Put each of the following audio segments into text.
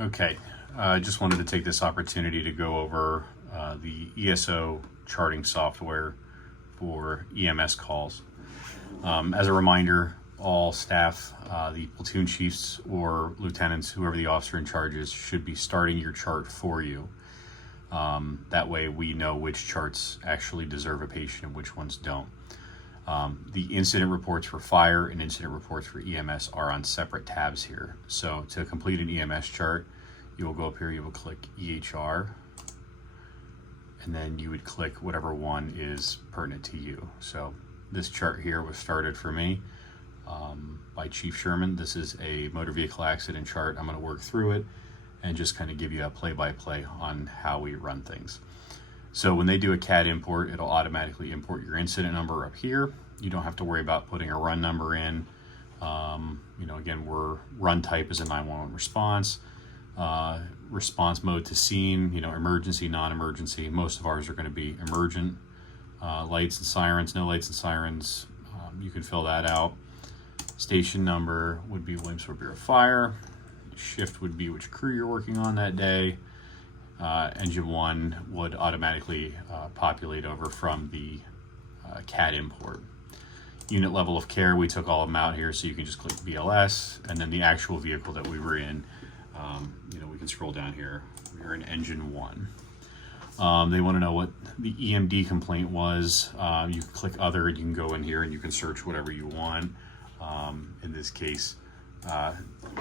Okay, I just wanted to take this opportunity to go over the ESO charting software for EMS calls. As a reminder, all staff, the platoon chiefs or lieutenants, whoever the officer in charge is, should be starting your chart for you. That way we know which charts actually deserve a patient and which ones don't. The incident reports for fire and incident reports for EMS are on separate tabs here. So to complete an EMS chart, you will go up here, you will click EHR, and then you would click whatever one is pertinent to you. So this chart here was started for me by Chief Sherman. This is a motor vehicle accident chart. I'm going to work through it and just kind of give you a play-by-play on how we run things. So when they do a CAD import, it'll automatically import your incident number up here. You don't have to worry about putting a run number in. Again, run type is a 911 response. Response mode to scene, emergency, non-emergency. Most of ours are going to be emergent. Lights and sirens, no lights and sirens. You can fill that out. Station number would be Williamsport Bureau of Fire. Shift would be which crew you're working on that day. Engine 1 would automatically populate over from the CAD import. Unit level of care, we took all of them out here, so you can just click BLS, and then the actual vehicle that we were in, we can scroll down here. We were in Engine 1. They want to know what the EMD complaint was. You can click other, and you can go in here and you can search whatever you want. In this case,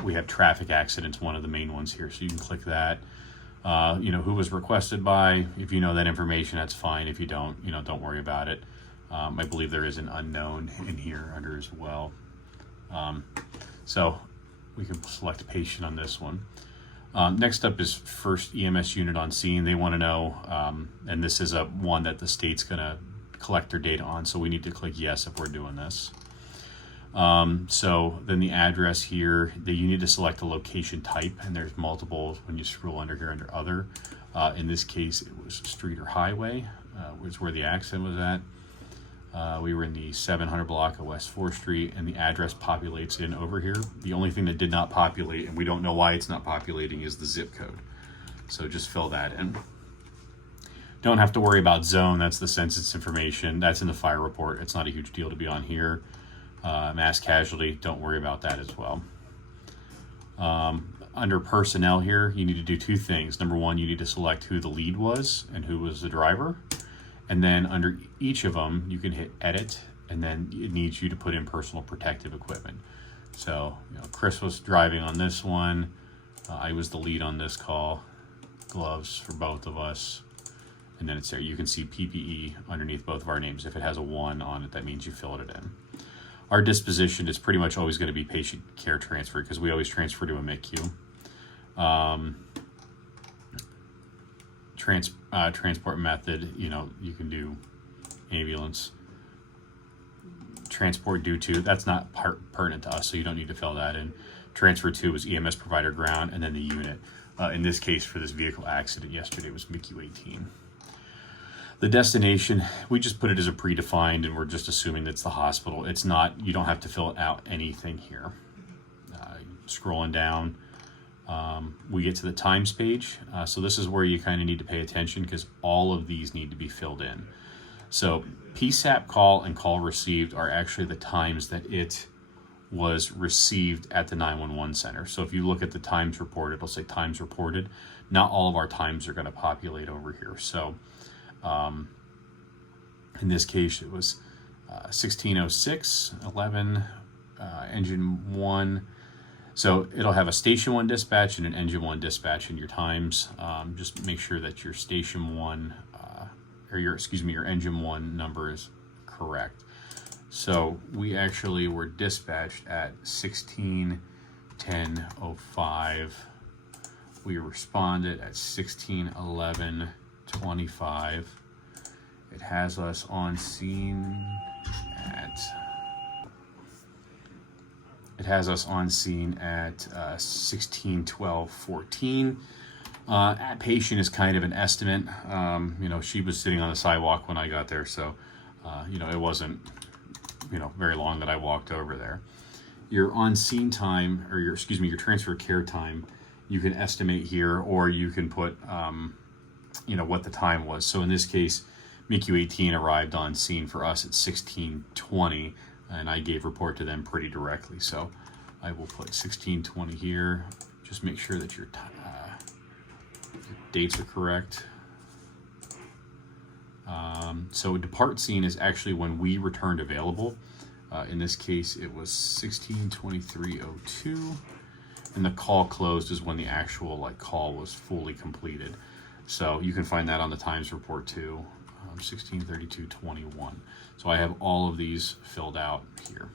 we have traffic accidents, one of the main ones here, so you can click that. Who was requested by. If you know that information, that's fine. If you don't, don't worry about it. I believe there is an unknown in here under as well. So we can select a patient on this one. Next up is first EMS unit on scene. They want to know, and this is one that the state's going to collect their data on, so we need to click yes if we're doing this. So then the address here, you need to select a location type, and there's multiple when you scroll under here under other. In this case, it was street or highway, was where the accident was at. We were in the 700 block of West 4th Street, and the address populates in over here. The only thing that did not populate, and we don't know why it's not populating, is the zip code. So just fill that in. Don't have to worry about zone. That's the census information. That's in the fire report. It's not a huge deal to be on here. Mass casualty, don't worry about that as well. Under personnel here, you need to do two things. Number one, you need to select who the lead was and who was the driver. And then under each of them, you can hit edit, and then it needs you to put in personal protective equipment. So, Chris was driving on this one. I was the lead on this call. Gloves for both of us. And then it's there. You can see PPE underneath both of our names. If it has a 1 on it, that means you filled it in. Our disposition is pretty much always going to be patient care transfer because we always transfer to a MICU. Transport method, you can do ambulance. Transport due to, that's not pertinent to us, so you don't need to fill that in. Transfer to is EMS provider ground, and then the unit. In this case, for this vehicle accident yesterday, was MICU 18. The destination, we just put it as a predefined, and we're just assuming that's the hospital. It's not, you don't have to fill out anything here. Scrolling down, we get to the times page. So this is where you kind of need to pay attention because all of these need to be filled in. So PSAP call and call received are actually the times that it was received at the 911 center. So if you look at the times reported, it'll say times reported. Not all of our times are going to populate over here. So in this case, it was 1606, 11, engine 1. So it'll have a station 1 dispatch and an engine 1 dispatch in your times. Just make sure that your station 1, your engine 1 number is correct. So we actually were dispatched at 16:10:05. We responded at 16:11:25. It has us on scene at 16:12:14. At patient is kind of an estimate. She was sitting on the sidewalk when I got there, so it wasn't very long that I walked over there. Your on scene time, or your transfer care time, you can estimate here, or you can put, you know, what the time was. So in this case, MICU 18 arrived on scene for us at 16:20, and I gave report to them pretty directly. So I will put 16:20 here. Just make sure that your dates are correct. So depart scene is actually when we returned available. In this case, it was 16:23:02, and the call closed is when the actual call was fully completed. So you can find that on the times report too, 16:32:21. So I have all of these filled out here.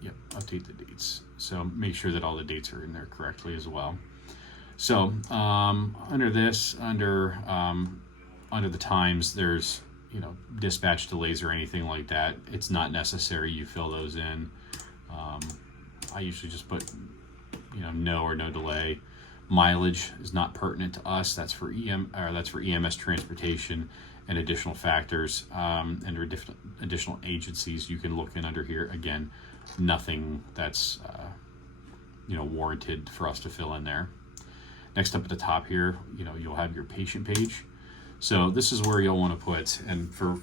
Yep, update the dates. So make sure that all the dates are in there correctly as well. So under this, under the times, there's, you know, dispatch delays or anything like that. It's not necessary you fill those in. I usually just put, you know, no or no delay. Mileage is not pertinent to us. That's for EMS transportation and additional factors. Under additional agencies, you can look in under here. Again, nothing that's you know, warranted for us to fill in there. Next up at the top here, you know, you'll have your patient page. So this is where you'll want to put, and for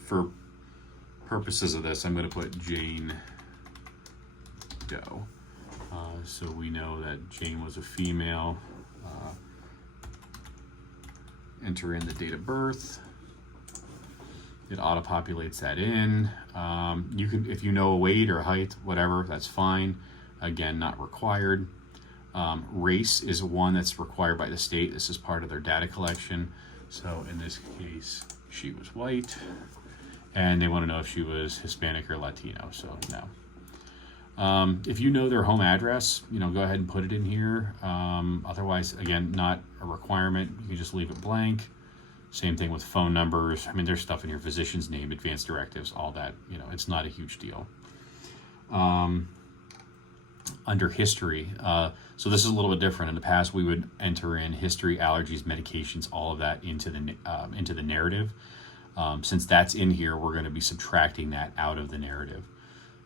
purposes of this, I'm going to put Jane Doe. So we know that Jane was a female. Enter in the date of birth. It auto-populates that in. You can, if you know a weight or height, whatever, that's fine. Again, not required. Race is one that's required by the state. This is part of their data collection. So in this case, she was white, and they want to know if she was Hispanic or Latino. So no. If you know their home address, you know, go ahead and put it in here. Otherwise, again, not a requirement. You can just leave it blank. Same thing with phone numbers. I mean, there's stuff in here, physician's name, advanced directives, all that. You know, it's not a huge deal. Under history, so this is a little bit different. In the past, we would enter in history, allergies, medications, all of that into the narrative. Since that's in here, we're going to be subtracting that out of the narrative.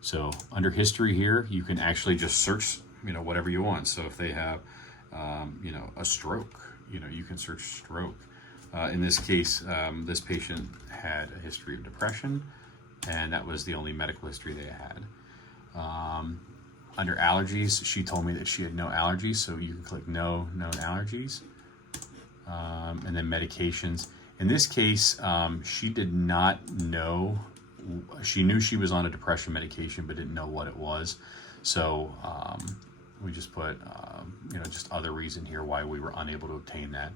So under history here, you can actually just search, you know, whatever you want. So if they have, you know, a stroke, you know, you can search stroke. In this case, this patient had a history of depression, and that was the only medical history they had. Under allergies, she told me that she had no allergies, so you can click no, known allergies. And then medications. In this case, she did not know. She knew she was on a depression medication, but didn't know what it was. So we just put, you know, just other reason here why we were unable to obtain that.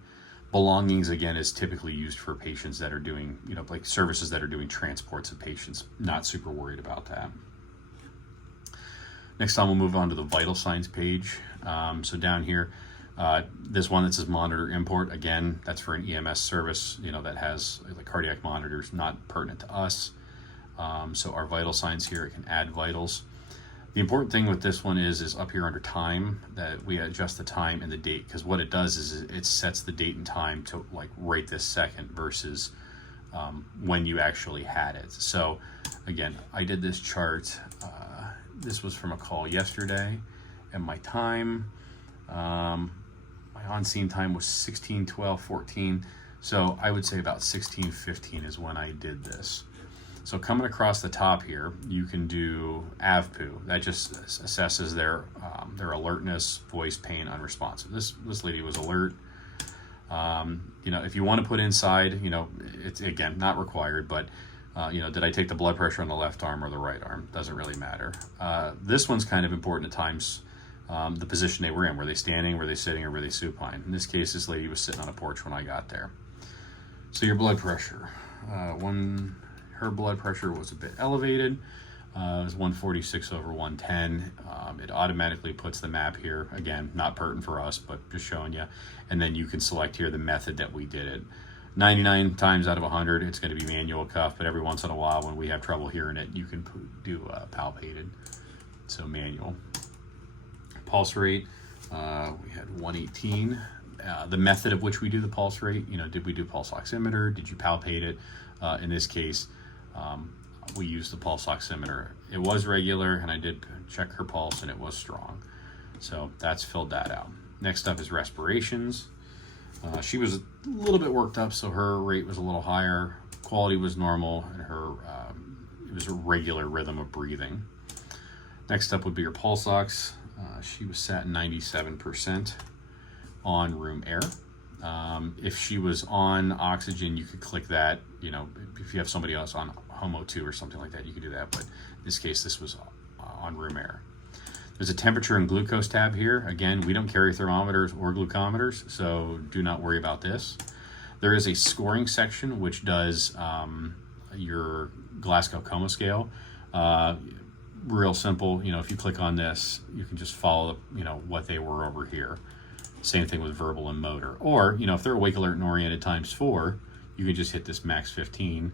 Belongings, again, is typically used for patients that are doing, you know, like services that are doing transports of patients. Not super worried about that. Next time we'll move on to the vital signs page. So down here, this one that says monitor import, again, that's for an EMS service, you know, that has like cardiac monitors, not pertinent to us. So our vital signs here, it can add vitals. The important thing with this one is up here under time, that we adjust the time and the date, because what it does is it sets the date and time to like right this second versus when you actually had it. So again, I did this chart. This was from a call yesterday, and my time, my on-scene time was 16:12:14. So I would say about 16:15 is when I did this. So coming across the top here, you can do AVPU. That just assesses their alertness, voice, pain, unresponsive. This lady was alert. You know, if you want to put inside, you know, it's again not required, but you know, did I take the blood pressure on the left arm or the right arm? Doesn't really matter. This one's kind of important at times. The position they were in. Were they standing, were they sitting, or were they supine? In this case, this lady was sitting on a porch when I got there. So your blood pressure. Her blood pressure was a bit elevated. It was 146/110. It automatically puts the map here. Again, not pertinent for us, but just showing you. And then you can select here the method that we did it. 99 times out of 100, it's going to be manual cuff, but every once in a while when we have trouble hearing it, you can do palpated. So manual. Pulse rate, we had 118. The method of which we do the pulse rate, you know, did we do pulse oximeter? Did you palpate it? In this case, we used the pulse oximeter. It was regular, and I did check her pulse, and it was strong. So that's filled that out. Next up is respirations. She was a little bit worked up, so her rate was a little higher. Quality was normal, and it was a regular rhythm of breathing. Next up would be her pulse ox. She was set 97% on room air. If she was on oxygen, you could click that. You know, if you have somebody else on HOMO2 or something like that, you could do that. But in this case, this was on room air. There's a temperature and glucose tab here. Again, we don't carry thermometers or glucometers, so do not worry about this. There is a scoring section which does your Glasgow Coma Scale. Real simple. You know, if you click on this, you can just follow, you know, what they were over here. Same thing with verbal and motor. Or, you know, if they're awake, alert, and oriented ×4, you can just hit this max 15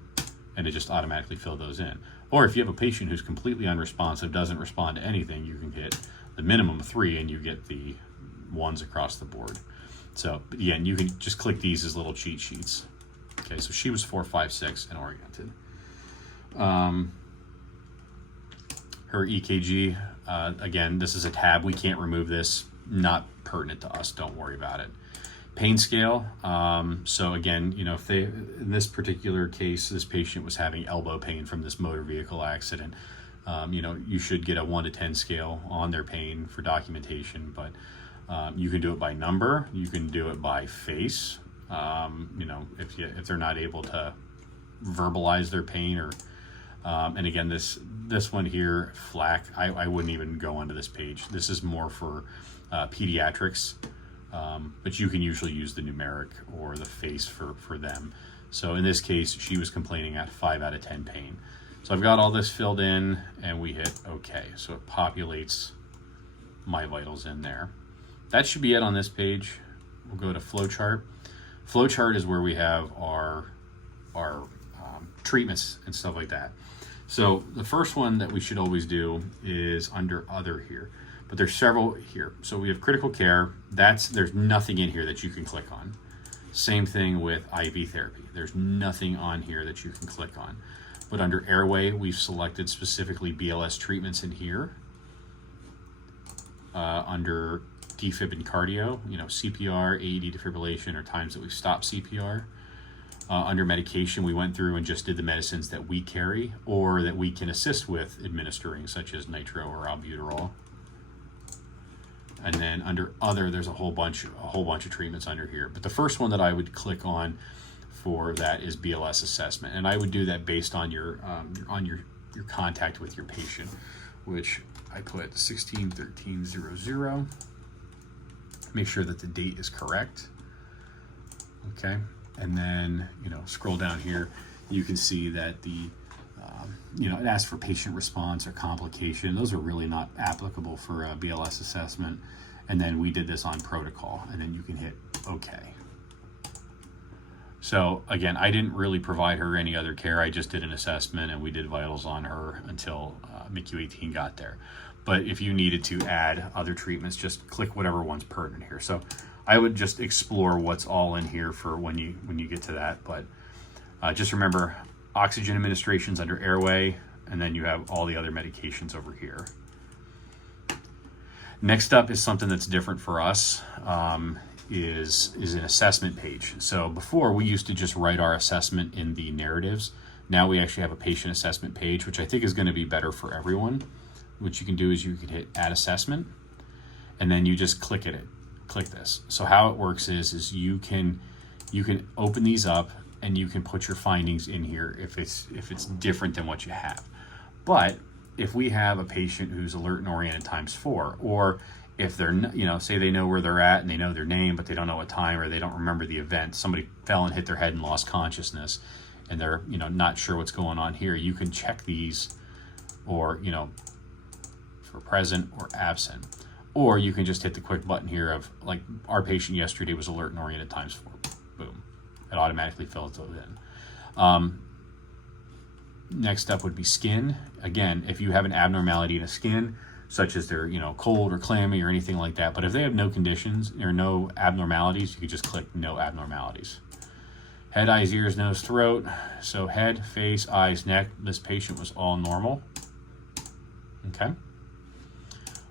and it just automatically fill those in. Or if you have a patient who's completely unresponsive, doesn't respond to anything, you can hit the minimum 3 and you get the ones across the board. So again, you can just click these as little cheat sheets. Okay, so she was 4, 5, 6 and oriented. Her EKG, again, this is a tab. We can't remove this. Not pertinent to us. Don't worry about it. Pain scale. So again, you know, if they, in this particular case, this patient was having elbow pain from this motor vehicle accident, you know, you should get a 1 to 10 scale on their pain for documentation, but you can do it by number. You can do it by face. You know, if they're not able to verbalize their pain, or and again, this one here, FLAC, I wouldn't even go onto this page. This is more for pediatrics, but you can usually use the numeric or the face for them. So in this case, she was complaining at 5 out of 10 pain. So I've got all this filled in and we hit OK. So it populates my vitals in there. That should be it on this page. We'll go to flowchart. Flowchart is where we have our treatments and stuff like that. So the first one that we should always do is under other here, but there's several here. So we have critical care. There's nothing in here that you can click on. Same thing with IV therapy. There's nothing on here that you can click on. But under airway, we've selected specifically BLS treatments in here. Under defib and cardio, you know, CPR, AED defibrillation, or times that we've stopped CPR. Under medication, we went through and just did the medicines that we carry or that we can assist with administering, such as nitro or albuterol. And then under other, there's a whole bunch of treatments under here. But the first one that I would click on for that is BLS assessment, and I would do that based on your contact with your patient, which I put 16/13/00. Make sure that the date is correct. Okay. And then, you know, scroll down here, you can see that the, you know, it asks for patient response or complication. Those are really not applicable for a BLS assessment. And then we did this on protocol, and then you can hit OK. So again, I didn't really provide her any other care. I just did an assessment and we did vitals on her until MICU 18 got there. But if you needed to add other treatments, just click whatever one's pertinent here. So I would just explore what's all in here for when you get to that. But just remember, oxygen administration's under airway, and then you have all the other medications over here. Next up is something that's different for us, is an assessment page. So before, we used to just write our assessment in the narratives. Now we actually have a patient assessment page, which I think is going to be better for everyone. What you can do is you can hit add assessment, and then you just click it. Click this. So how it works is you can open these up and you can put your findings in here if it's different than what you have. But if we have a patient who's alert and oriented ×4, or if they're, you know, say they know where they're at and they know their name but they don't know what time, or they don't remember the event, somebody fell and hit their head and lost consciousness, and they're, you know, not sure what's going on here, you can check these, or, you know, for present or absent. Or you can just hit the quick button here of, like, our patient yesterday was alert and oriented ×4. Boom. It automatically fills those in. Next up would be skin. Again, if you have an abnormality in a skin, such as they're, you know, cold or clammy or anything like that, but if they have no conditions or no abnormalities, you can just click no abnormalities. Head, eyes, ears, nose, throat. So head, face, eyes, neck. This patient was all normal. Okay.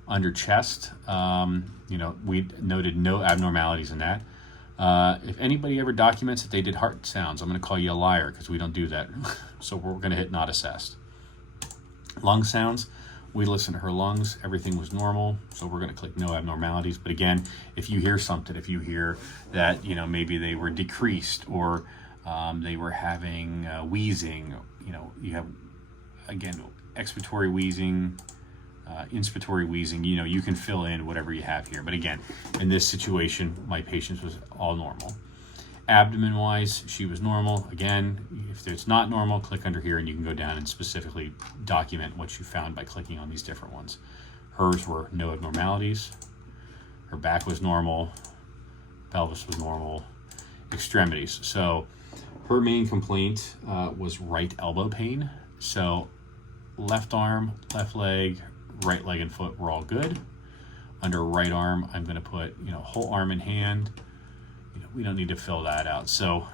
Under chest, we noted no abnormalities in that. If anybody ever documents that they did heart sounds, I'm going to call you a liar because we don't do that. So we're going to hit not assessed. Lung sounds, we listened to her lungs. Everything was normal. So we're going to click no abnormalities. But again, if you hear something, if you hear that, maybe they were decreased or they were having wheezing, you have, again, expiratory wheezing, inspiratory wheezing, you can fill in whatever you have here. But again, in this situation, my patient was all normal. Abdomen wise, she was normal. Again, if it's not normal, click under here and you can go down and specifically document what you found by clicking on these different ones. Hers were no abnormalities. Her back was normal. Pelvis was normal. Extremities. So her main complaint was right elbow pain. So left arm, left leg, right leg and foot were all good. Under right arm, I'm going to put, whole arm and hand. We don't need to fill that out. So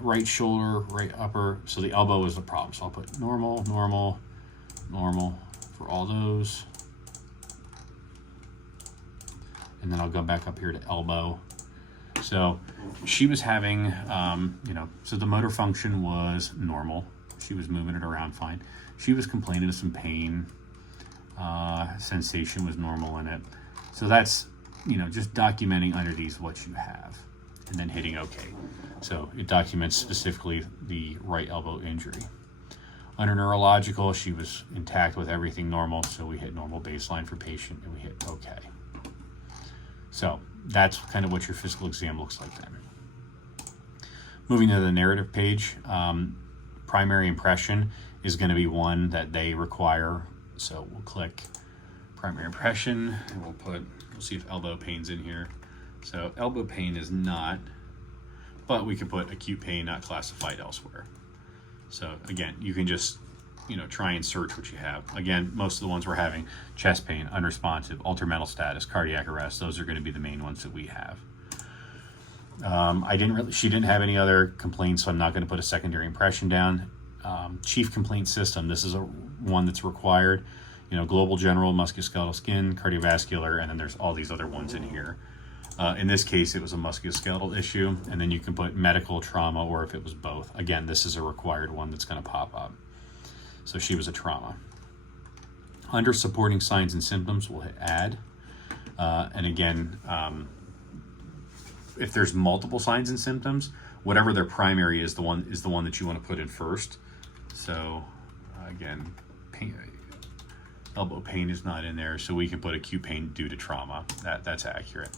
right shoulder, right upper. So the elbow is the problem. So I'll put normal, normal, normal for all those. And then I'll go back up here to elbow. So she was having, so the motor function was normal. She was moving it around fine. She was complaining of some pain. Sensation was normal in it. So that's, just documenting under these what you have and then hitting OK. So it documents specifically the right elbow injury. Under neurological, she was intact with everything normal. So we hit normal baseline for patient and we hit OK. So that's kind of what your physical exam looks like then. Moving to the narrative page, primary impression is going to be one that they require. So we'll click primary impression and we'll see if elbow pain's in here. So elbow pain is not, but we could put acute pain not classified elsewhere. So again, you can just, try and search what you have. Again, most of the ones we're having, chest pain, unresponsive, altered mental status, cardiac arrest, those are going to be the main ones that we have. She didn't have any other complaints, so I'm not going to put a secondary impression down. Chief complaint system, this is one that's required. Global, general, musculoskeletal, skin, cardiovascular, and then there's all these other ones in here. In this case, it was a musculoskeletal issue, and then you can put medical, trauma, or if it was both. Again, this is a required one that's going to pop up. So she was a trauma. Under supporting signs and symptoms, we'll hit add. And again, if there's multiple signs and symptoms, whatever their primary is the one that you want to put in first. So again, elbow pain is not in there, so we can put acute pain due to trauma. That's accurate.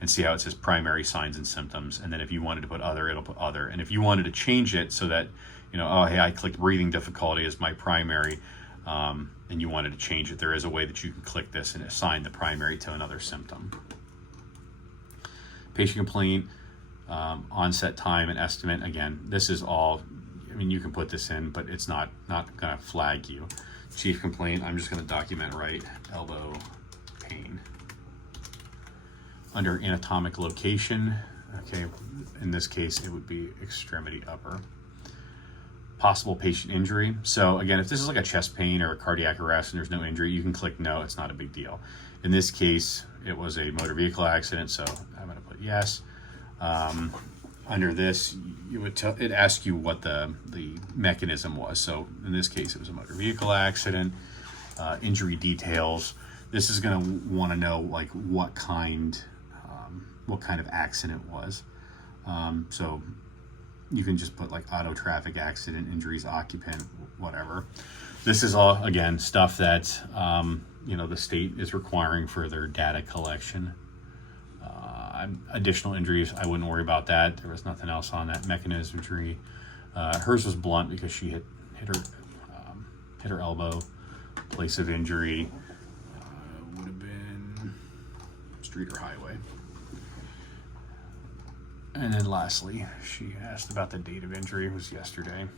And see how it says primary signs and symptoms. And then if you wanted to put other, it'll put other. And if you wanted to change it so that, hey, I clicked breathing difficulty as my primary, and you wanted to change it, there is a way that you can click this and assign the primary to another symptom. Patient complaint, onset time and estimate. Again, this is all, you can put this in, but it's not going to flag you. Chief complaint, I'm just going to document right elbow pain. Under anatomic location, okay, in this case, it would be extremity upper. Possible patient injury. So again, if this is like a chest pain or a cardiac arrest and there's no injury, you can click no, it's not a big deal. In this case, it was a motor vehicle accident, so I'm going to put yes. Under this, it asks you what the mechanism was. So in this case, it was a motor vehicle accident. Injury details. This is going to want to know like what kind of accident was. So you can just put like auto traffic accident, injuries, occupant, whatever. This is all, again, stuff that the state is requiring for their data collection. Additional injuries, I wouldn't worry about that. There was nothing else on that. Mechanism injury. Hers was blunt because she hit her elbow. Place of injury would have been street or highway. And then lastly, she asked about the date of injury. It was yesterday.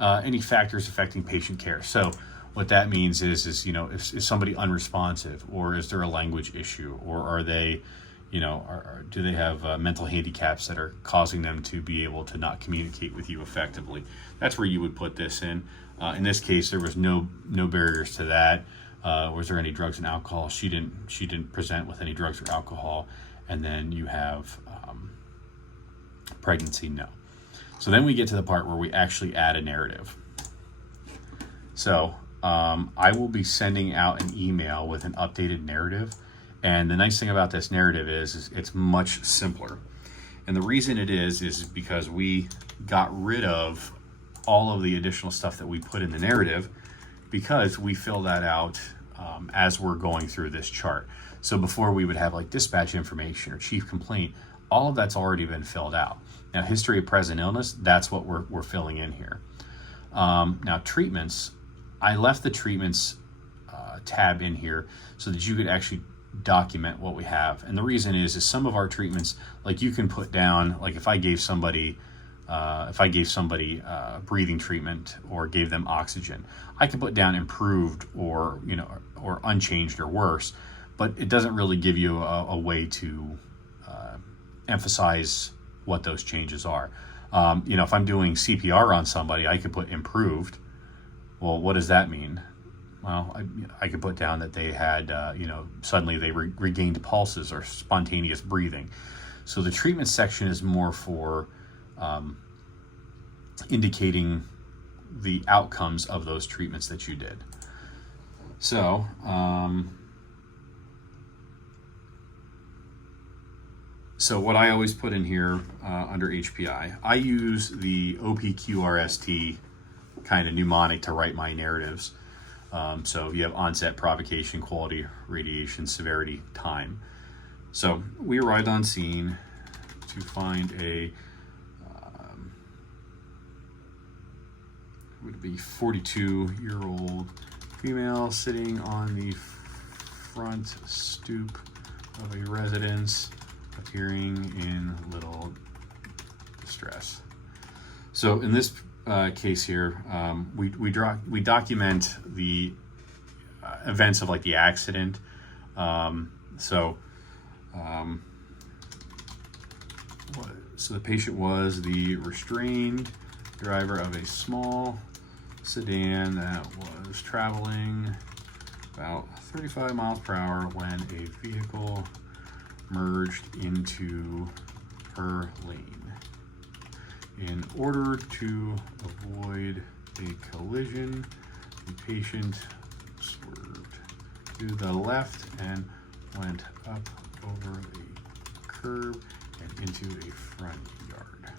Any factors affecting patient care. So what that means is somebody unresponsive, or is there a language issue, or are they, Do they have mental handicaps that are causing them to be able to not communicate with you effectively? That's where you would put this in. In this case, there was no barriers to that. Was there any drugs and alcohol? She didn't present with any drugs or alcohol. And then you have pregnancy, no. So then we get to the part where we actually add a narrative. So I will be sending out an email with an updated narrative. And the nice thing about this narrative is it's much simpler. And the reason it is because we got rid of all of the additional stuff that we put in the narrative, because we fill that out as we're going through this chart. So before we would have like dispatch information or chief complaint, all of that's already been filled out. Now, history of present illness, that's what we're filling in here. Now, treatments, I left the treatments tab in here so that you could actually document what we have. And the reason is some of our treatments, like you can put down, like if I gave somebody breathing treatment or gave them oxygen, I can put down improved or unchanged or worse, but it doesn't really give you a way to emphasize what those changes are. If I'm doing CPR on somebody, I could put improved. Well, what does that mean? Well, I could put down that they had, suddenly they regained pulses or spontaneous breathing. So the treatment section is more for indicating the outcomes of those treatments that you did. So, what I always put in here under HPI, I use the OPQRST kind of mnemonic to write my narratives. So you have onset, provocation, quality, radiation, severity, time. So we arrived on scene to find a would be 42-year-old female sitting on the front stoop of a residence, appearing in little distress. So in this case here, we document the events of like the accident. So the patient was the restrained driver of a small sedan that was traveling about 35 miles per hour when a vehicle merged into her lane. In order to avoid a collision, the patient swerved to the left and went up over a curb and into a front yard.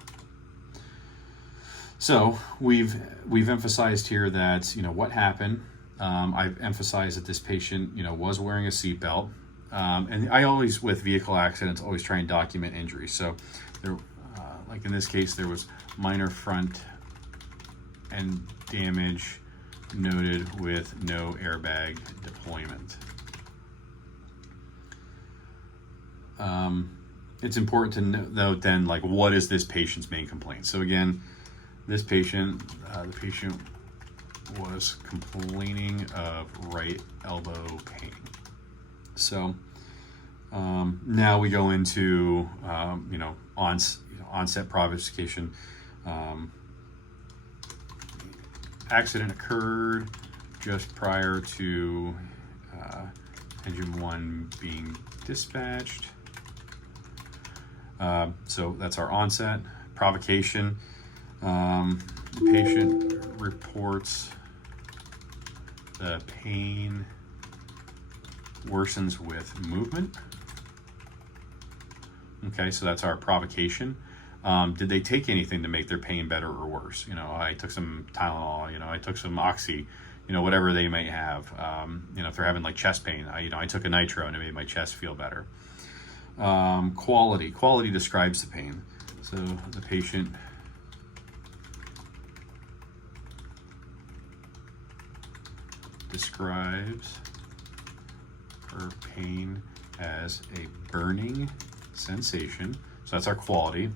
So we've emphasized here that what happened. I've emphasized that this patient was wearing a seatbelt, and I always, with vehicle accidents, always try and document injuries. So there, like in this case, there was minor front end damage noted with no airbag deployment. It's important to note then, like, what is this patient's main complaint? So again, this patient, the patient was complaining of right elbow pain. So now we go into onset provocation. Accident occurred just prior to engine 1 being dispatched. So that's our onset. Provocation. The patient reports the pain worsens with movement. Okay, so that's our provocation. Did they take anything to make their pain better or worse? I took some Tylenol, I took some Oxy, whatever they may have. If they're having like chest pain, I took a nitro and it made my chest feel better. Quality describes the pain. So the patient describes her pain as a burning sensation. So that's our quality.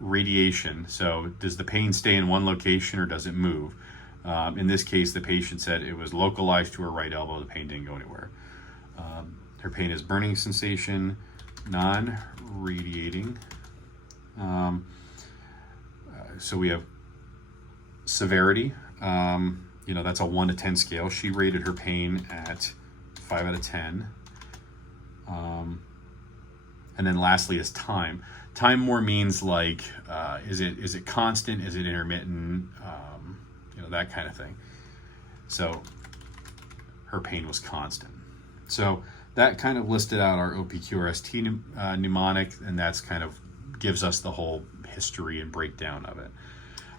Radiation. So does the pain stay in one location or does it move? In this case, the patient said it was localized to her right elbow. The pain didn't go anywhere. Her pain is burning sensation, non-radiating. So we have severity. That's a 1 to 10 scale. She rated her pain at 5 out of 10. And then lastly is time. Time more means like, is it constant? Is it intermittent? That kind of thing. So her pain was constant. So that kind of listed out our OPQRST mnemonic, and that's kind of gives us the whole history and breakdown of it.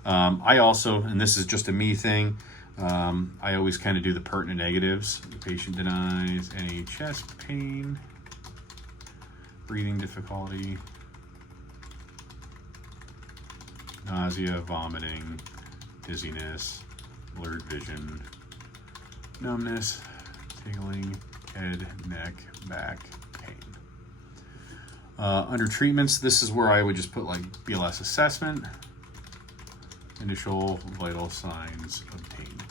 I also, and this is just a me thing, I always kind of do the pertinent negatives. The patient denies any chest pain, breathing difficulty, nausea, vomiting, dizziness, blurred vision, numbness, tingling, head, neck, back pain. Under treatments, this is where I would just put like BLS assessment, initial vital signs obtained.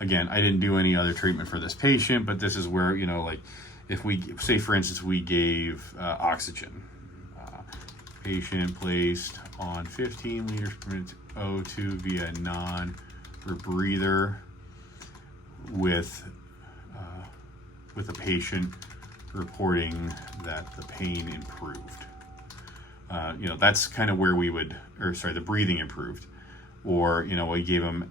Again, I didn't do any other treatment for this patient, but this is where, like if we say, for instance, we gave oxygen, patient placed on 15 liters per minute O2 via non-rebreather with a patient reporting that the pain improved. That's kind of where we would, the breathing improved, or we gave them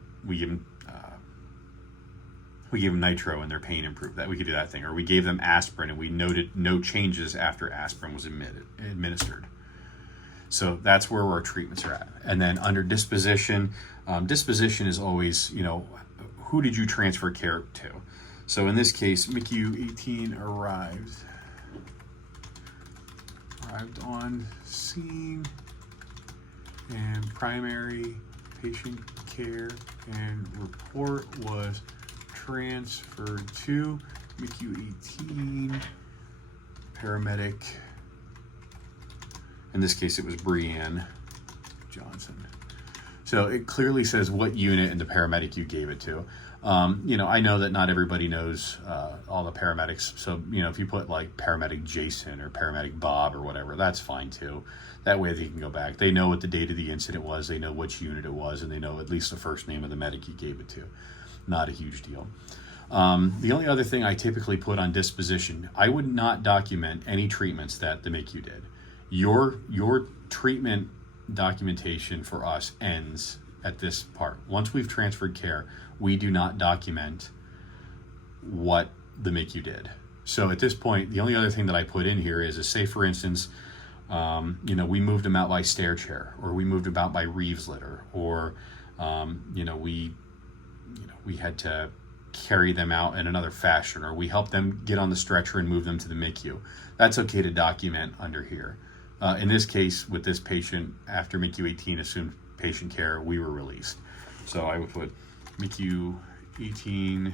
nitro and their pain improved. That we could do that thing, or we gave them aspirin and we noted no changes after aspirin was administered. So that's where our treatments are at. And then under disposition, disposition is always, who did you transfer care to? So in this case, MICU 18 arrived on scene, and primary patient care and report was transferred to MICU 18, paramedic. In this case, it was Brianne Johnson. So it clearly says what unit and the paramedic you gave it to. I know that not everybody knows all the paramedics. So, if you put like paramedic Jason or paramedic Bob or whatever, that's fine too. That way they can go back. They know what the date of the incident was. They know which unit it was, and they know at least the first name of the medic you gave it to. Not a huge deal. The only other thing I typically put on disposition, I would not document any treatments that the MICU did. Your treatment documentation for us ends at this part. Once we've transferred care, we do not document what the MICU did. So at this point, the only other thing that I put in here is, say for instance, we moved them out by stair chair, or we moved them out by Reeves litter, or we had to carry them out in another fashion, or we helped them get on the stretcher and move them to the MICU. That's okay to document under here. In this case, with this patient, after MICU 18 assumed patient care, we were released. So I would put MICU 18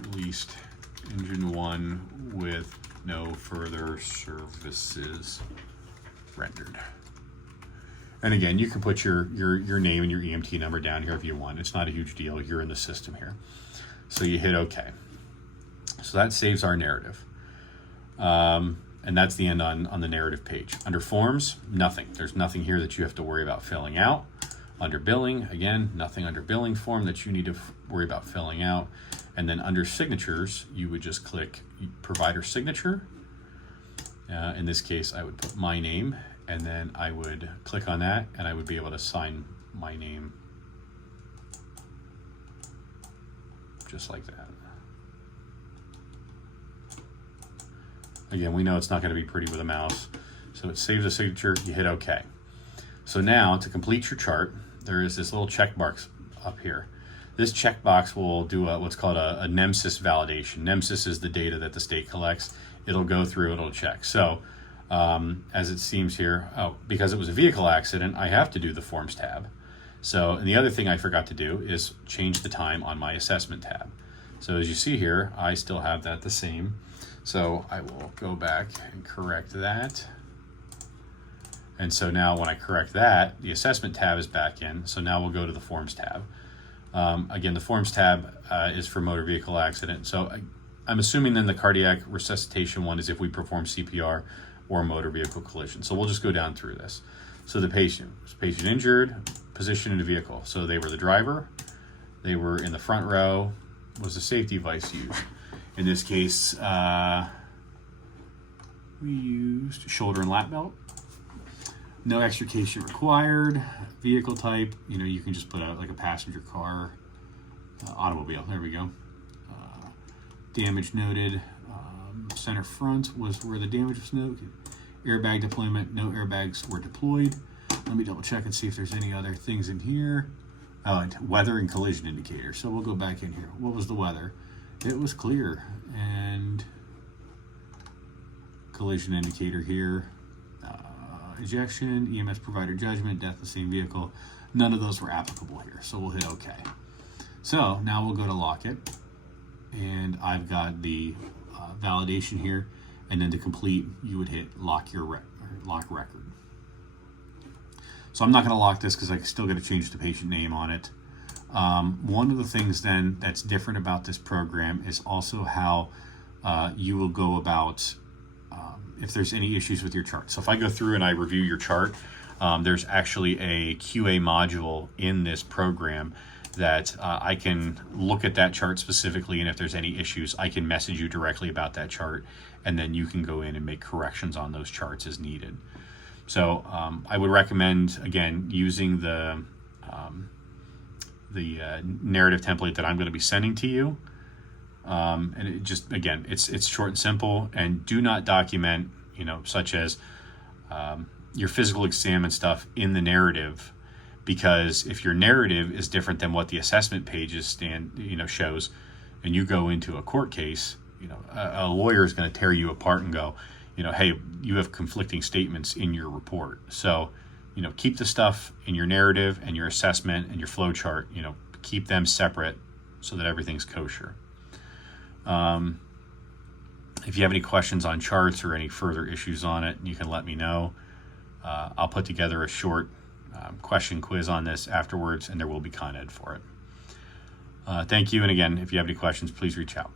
released engine 1 with no further services rendered. And again, you can put your name and your EMT number down here if you want. It's not a huge deal. You're in the system here. So you hit OK. So that saves our narrative. And that's the end on the narrative page. Under forms, nothing. There's nothing here that you have to worry about filling out. Under billing, again, nothing under billing form that you need to worry about filling out. And then under signatures, you would just click provider signature. In this case, I would put my name, and then I would click on that, and I would be able to sign my name just like that. Again, we know it's not going to be pretty with a mouse, so it saves a signature, you hit OK. So now, to complete your chart, there is this little checkbox up here. This checkbox will do what's called a NEMSIS validation. NEMSIS is the data that the state collects. It'll go through, it'll check. So, as it seems here, because it was a vehicle accident, I have to do the Forms tab. So, and the other thing I forgot to do is change the time on my assessment tab. So as you see here, I still have that the same. So I will go back and correct that. And so now when I correct that, the assessment tab is back in. So now we'll go to the Forms tab. Again, the Forms tab is for motor vehicle accident. So I'm assuming then the cardiac resuscitation one is if we perform CPR or motor vehicle collision. So we'll just go down through this. So the patient injured, position in the vehicle. So they were the driver, they were in the front row. Was the safety device used? In this case, we used shoulder and lap belt. No extrication required. Vehicle type, you can just put out like a passenger car, automobile. There we go. Damage noted. Center front was where the damage was noted. Airbag deployment. No airbags were deployed. Let me double check and see if there's any other things in here. Weather and collision indicator. So we'll go back in here. What was the weather? It was clear. And collision indicator here. Ejection, EMS provider judgment, death of the same vehicle. None of those were applicable here. So we'll hit OK. So now we'll go to lock it. And I've got the validation here. And then to complete, you would hit lock record. So I'm not going to lock this because I still got to change the patient name on it. One of the things then that's different about this program is also how you will go about if there's any issues with your chart. So if I go through and I review your chart, there's actually a QA module in this program that I can look at that chart specifically, and if there's any issues, I can message you directly about that chart, and then you can go in and make corrections on those charts as needed. So I would recommend, again, using the narrative template that I'm going to be sending to you. And it just, again, it's short and simple, and do not document, such as your physical exam and stuff in the narrative, because if your narrative is different than what the assessment pages shows, and you go into a court case, a lawyer is going to tear you apart and go, hey, you have conflicting statements in your report. So, keep the stuff in your narrative and your assessment and your flow chart, keep them separate so that everything's kosher. If you have any questions on charts or any further issues on it, you can let me know. I'll put together a short question quiz on this afterwards, and there will be Con-Ed for it. Thank you. And again, if you have any questions, please reach out.